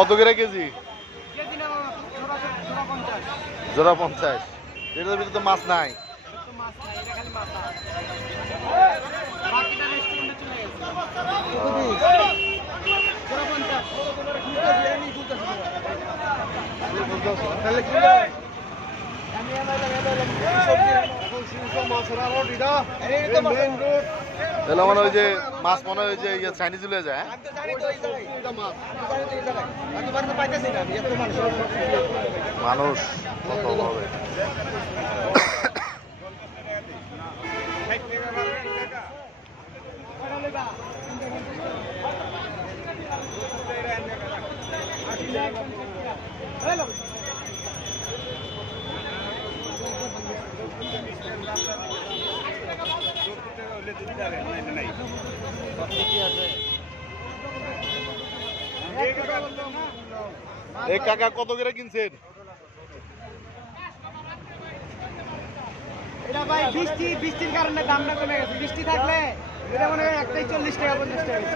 কত করে কেজি? জোড়া 50। এটার ভিতরে তো মাছ নাই। তাহলে মানে ওই যে মাছ মনে হয় যে চাইনিজ চলে যায়। মানুষ কত হবে? এই কাকা কত করে কিনছেন? এটা ভাই বৃষ্টির কারণে দামটা কমে গেছে। বৃষ্টি থাকলে এটা মনে হয় একটাই 40 টাকা 50 টাকা।